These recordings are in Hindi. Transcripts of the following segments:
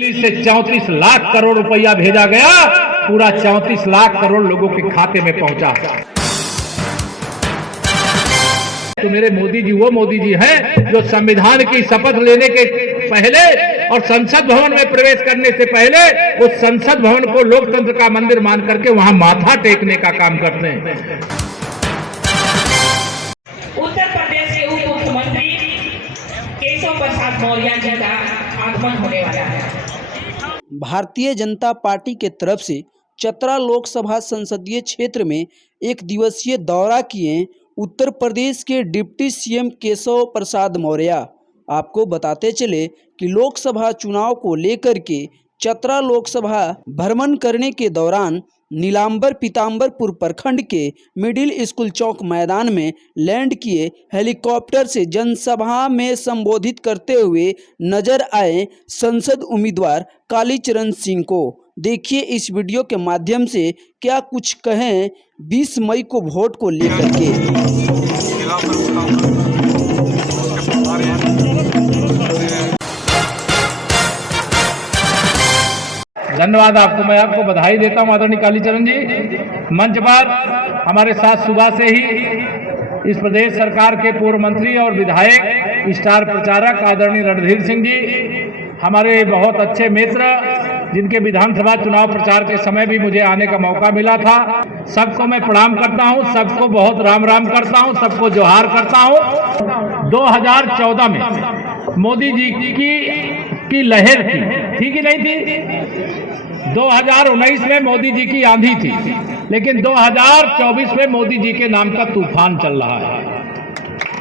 दिल्ली से 34 लाख करोड़ रुपया भेजा गया, पूरा 34 लाख करोड़ लोगों के खाते में पहुंचा। तो मेरे मोदी जी वो मोदी जी हैं जो संविधान की शपथ लेने के पहले और संसद भवन में प्रवेश करने से पहले उस संसद भवन को लोकतंत्र का मंदिर मान करके वहां माथा टेकने का काम करते हैं। उत्तर प्रदेश के उप मुख्यमंत्री केशव प्रसाद मौर्य जी का आगमन होने वाला है। भारतीय जनता पार्टी के तरफ से चतरा लोकसभा संसदीय क्षेत्र में एक दिवसीय दौरा किए उत्तर प्रदेश के डिप्टी सीएम केशव प्रसाद मौर्य। आपको बताते चले कि लोकसभा चुनाव को लेकर के चतरा लोकसभा भ्रमण करने के दौरान नीलांबर पीताम्बरपुर प्रखंड के मिडिल स्कूल चौक मैदान में लैंड किए हेलीकॉप्टर से जनसभा में संबोधित करते हुए नजर आए संसद उम्मीदवार कालीचरण सिंह को। देखिए इस वीडियो के माध्यम से क्या कुछ कहें 20 मई को वोट को लेकर के। धन्यवाद आपको, मैं आपको बधाई देता हूं आदरणीय कालीचरण जी। मंच पर हमारे साथ सुबह से ही इस प्रदेश सरकार के पूर्व मंत्री और विधायक स्टार प्रचारक आदरणीय रणधीर सिंह जी, हमारे बहुत अच्छे मित्र जिनके विधानसभा चुनाव प्रचार के समय भी मुझे आने का मौका मिला था, सबको मैं प्रणाम करता हूं, सबको बहुत राम राम करता हूं, सबको जोहार करता हूं। 2014 में मोदी जी की लहर थी कि नहीं थी? 2019 में मोदी जी की आंधी थी, लेकिन 2024 में मोदी जी के नाम का तूफान चल रहा है।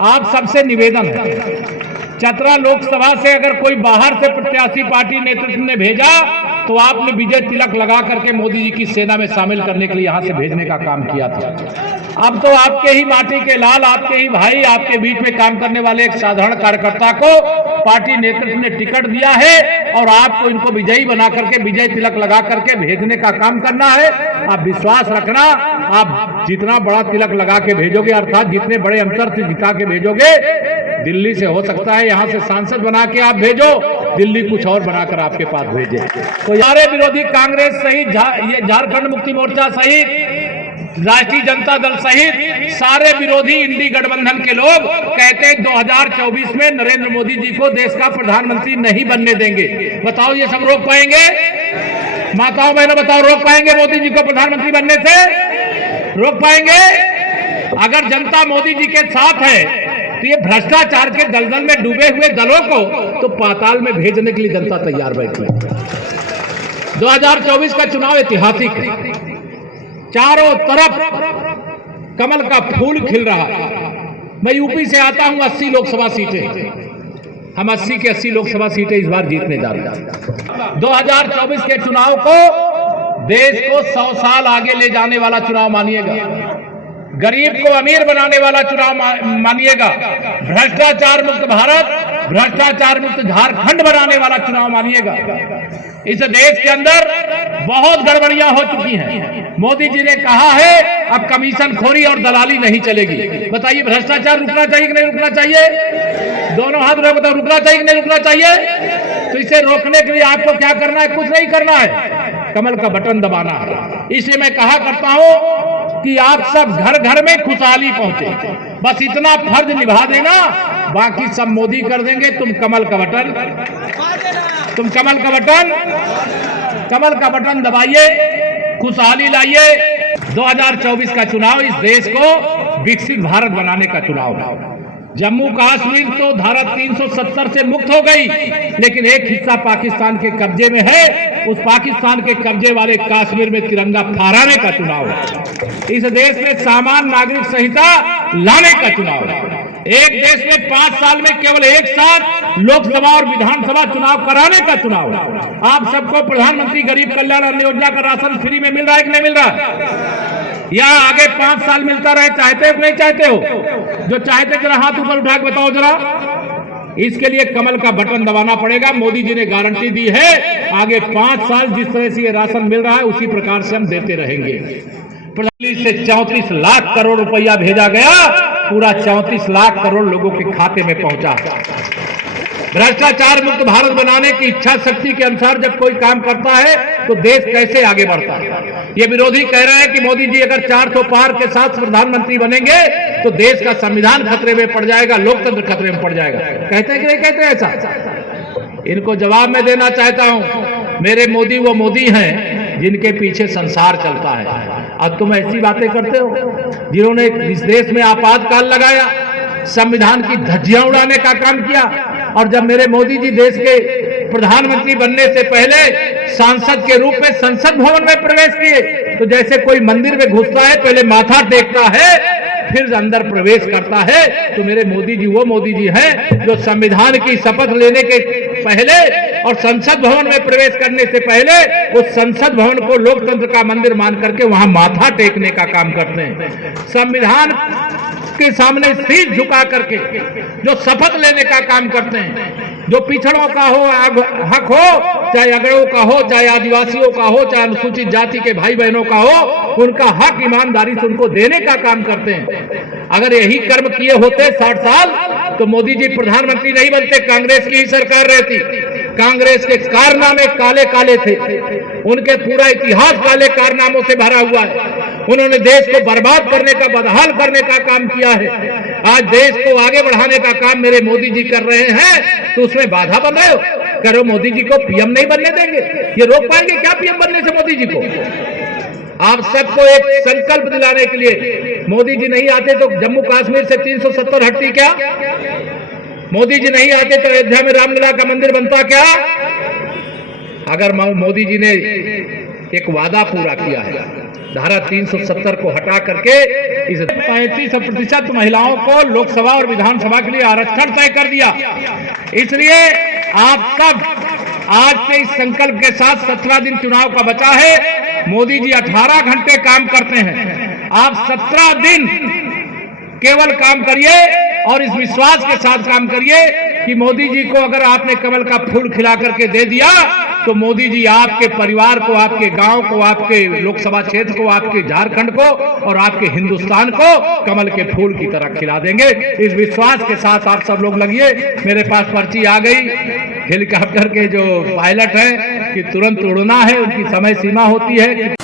आप सबसे निवेदन है, चतरा लोकसभा से अगर कोई बाहर से प्रत्याशी पार्टी नेतृत्व ने भेजा तो आपने विजय तिलक लगा करके मोदी जी की सेना में शामिल करने के लिए यहां से भेजने का काम किया था। अब तो आपके ही माटी के लाल, आपके ही भाई, आपके बीच में काम करने वाले एक साधारण कार्यकर्ता को पार्टी नेतृत्व ने टिकट दिया है और आपको इनको विजयी बना करके विजय तिलक लगा करके भेजने का काम करना है। आप विश्वास रखना, आप जितना बड़ा तिलक लगा के भेजोगे, अर्थात जितने बड़े अंतर से जिता के भेजोगे, दिल्ली से हो सकता है यहां से सांसद बना के आप भेजो, दिल्ली कुछ और बनाकर आपके पास भेजे। तो सारे विरोधी कांग्रेस सहित ये झारखंड मुक्ति मोर्चा सहित राष्ट्रीय जनता दल सहित सारे विरोधी इंडी गठबंधन के लोग कहते हैं 2024 में नरेंद्र मोदी जी को देश का प्रधानमंत्री नहीं बनने देंगे। बताओ ये सब रोक पाएंगे? माताओं बहनों बताओ, रोक पाएंगे मोदी जी को प्रधानमंत्री बनने से? रोक पाएंगे? अगर जनता मोदी जी के साथ है तो ये भ्रष्टाचार के दलदल में डूबे हुए दलों को तो पाताल में भेजने के लिए जनता तैयार बैठी है। 2024 का चुनाव ऐतिहासिक है, चारों तरफ कमल का फूल खिल रहा है। मैं यूपी से आता हूं, 80 लोकसभा सीटें, हम 80 के 80 लोकसभा सीटें इस बार जीतने जा रहे हैं। 2024 के चुनाव को देश को 100 साल आगे ले जाने वाला चुनाव मानिएगा, गरीब को अमीर बनाने वाला चुनाव मानिएगा, भ्रष्टाचार मुक्त भारत, भ्रष्टाचार मुक्त झारखंड बनाने वाला चुनाव मानिएगा। इस देश के अंदर बहुत गड़बड़ियां हो चुकी हैं। मोदी जी ने कहा है अब कमीशन खोरी और दलाली नहीं चलेगी। बताइए भ्रष्टाचार रुकना चाहिए कि नहीं रुकना चाहिए? दोनों हाथ में बताओ, रुकना चाहिए कि नहीं रुकना चाहिए? तो इसे रोकने के लिए आपको क्या करना है? कुछ नहीं करना है, कमल का बटन दबाना है। इसलिए मैं कहा करता हूं कि आप सब घर घर में खुशहाली पहुंचे, बस इतना फर्ज निभा देना, बाकी सब मोदी कर देंगे। तुम कमल का बटन कमल का बटन दबाइए, खुशहाली लाइए। 2024 का चुनाव इस देश को विकसित भारत बनाने का चुनाव है। जम्मू कश्मीर तो धारा 370 से मुक्त हो गई, लेकिन एक हिस्सा पाकिस्तान के कब्जे में है। उस पाकिस्तान के कब्जे वाले कश्मीर में तिरंगा फहराने का चुनाव है। इस देश में सामान्य नागरिक संहिता लाने का चुनाव है। एक देश में 5 साल में केवल एक साथ लोकसभा और विधानसभा चुनाव कराने का चुनाव है। आप सबको प्रधानमंत्री गरीब कल्याण अन्न योजना का राशन फ्री में मिल रहा है कि नहीं मिल रहा? या आगे 5 साल मिलता रहे? चाहते हो कि नहीं चाहते हो? जो चाहते जरा हाथ ऊपर उठा के बताओ जरा। इसके लिए कमल का बटन दबाना पड़ेगा। मोदी जी ने गारंटी दी है, आगे 5 साल जिस तरह से ये राशन मिल रहा है उसी प्रकार से हम देते रहेंगे। दिल्ली से 34 लाख करोड़ रुपया भेजा गया, पूरा 34 लाख करोड़ लोगों के खाते में पहुंचा। भ्रष्टाचार मुक्त भारत बनाने की इच्छा शक्ति के अनुसार जब कोई काम करता है तो देश कैसे आगे बढ़ता है। ये विरोधी कह रहे हैं कि मोदी जी अगर 400 पार के साथ प्रधानमंत्री बनेंगे तो देश का संविधान खतरे में पड़ जाएगा, लोकतंत्र खतरे में पड़ जाएगा। कहते हैं कि नहीं कहते ऐसा? इनको जवाब मैं देना चाहता हूं, मेरे मोदी वो मोदी हैं जिनके पीछे संसार चलता है। अब तुम ऐसी बातें करते हो जिन्होंने इस देश में आपातकाल लगाया, संविधान की धज्जियां उड़ाने का काम किया। और जब मेरे मोदी जी देश के प्रधानमंत्री बनने से पहले सांसद के रूप में संसद भवन में प्रवेश किए तो जैसे कोई मंदिर में घुसता है, पहले माथा टेकता है फिर अंदर प्रवेश करता है। तो मेरे मोदी जी वो मोदी जी हैं जो संविधान की शपथ लेने के पहले और संसद भवन में प्रवेश करने से पहले उस संसद भवन को लोकतंत्र का मंदिर मान करके वहां माथा टेकने का काम करते हैं। संविधान के सामने सिर झुका करके जो शपथ लेने का काम करते हैं, जो पिछड़ों का हो हक हो, चाहे अगड़ों का हो, चाहे आदिवासियों का हो, चाहे अनुसूचित जाति के भाई बहनों का हो, उनका हक ईमानदारी से उनको देने का काम करते हैं। अगर यही कर्म किए होते 60 साल तो मोदी जी प्रधानमंत्री नहीं बनते, कांग्रेस की ही सरकार रहती। कांग्रेस के कारनामे काले काले थे, उनके पूरा इतिहास काले कारनामों से भरा हुआ है। उन्होंने देश को बर्बाद करने का, बदहाल करने का काम किया है। आज देश को आगे बढ़ाने का काम मेरे मोदी जी कर रहे हैं तो उसमें बाधा बन रहे हो। करो मोदी जी को पीएम नहीं बनने देंगे, ये रोक पाएंगे क्या पीएम बनने से मोदी जी को? आप सबको एक संकल्प दिलाने के लिए, मोदी जी नहीं आते तो जम्मू कश्मीर से 370 हटती क्या? मोदी जी नहीं आते तो अयोध्या में रामलला का मंदिर बनता क्या? अगर मोदी जी ने एक वादा पूरा किया है, धारा 370 को हटा करके इस 35% महिलाओं को लोकसभा और विधानसभा के लिए आरक्षण तय कर दिया। इसलिए आप सब आज से इस संकल्प के साथ 17 दिन चुनाव का बचा है। मोदी जी 18 घंटे काम करते हैं, आप 17 दिन केवल काम करिए और इस विश्वास के साथ काम करिए कि मोदी जी को अगर आपने कमल का फूल खिला करके दे दिया तो मोदी जी आपके परिवार को, आपके गांव को, आपके लोकसभा क्षेत्र को, आपके झारखंड को और आपके हिंदुस्तान को कमल के फूल की तरह खिला देंगे। इस विश्वास के साथ आप सब लोग लगिए। मेरे पास पर्ची आ गई, हेलीकॉप्टर के जो पायलट हैं कि तुरंत उड़ना है, उनकी समय सीमा होती है।